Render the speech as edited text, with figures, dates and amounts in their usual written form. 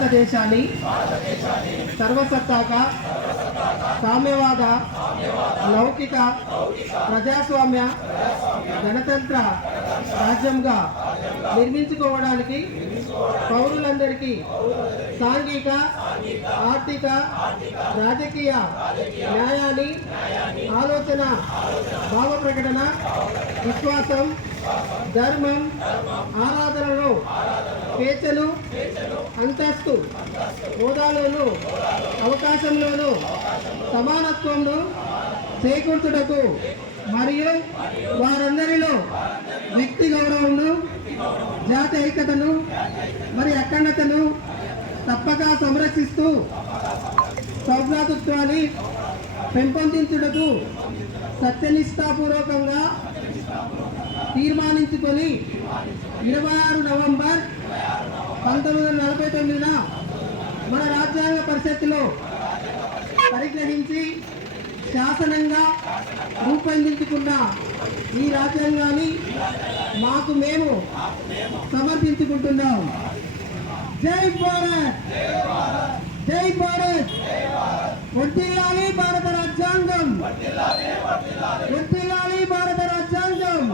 భారతదేశాన్ని సర్వసత్తాక సామ్యవాద లౌకిక ప్రజాస్వామ్య గణతంత్ర రాజ్యంగా నిర్మించుకోవడానికి పౌరులందరికీ సాంఘిక ఆర్థిక రాజకీయ న్యాయాన్ని ఆలోచన భావ ప్రకటన విశ్వాసం ధర్మం ఆరాధనలో స్వేచ్ఛను అంతస్తు హోదాలోను అవకాశంలోను సమానత్వంను చేకూర్చుటకు మరియు వారందరిలో వ్యక్తి గౌరవంను జాతి ఐక్యతను మరి అఖండతను తప్పక సంరక్షిస్తూ సౌభ్రాతృత్వాన్ని పెంపొందించుటకు సత్యనిష్టాపూర్వకంగా తీర్మానించుకొని 26 నవంబర్ 1949న మన రాజ్యాంగ పరిషత్తులో పరిగ్రహించి శాసనంగా రూపొందించుకున్న ఈ రాజ్యాంగాన్ని మాకు మేము సమర్పించుకుంటున్నాం. జై భారత్, జై భారత్, వర్ధిల్లాలి భారత రాజ్యాంగం, వర్ధిల్లాలి భారత రాజ్యాంగం.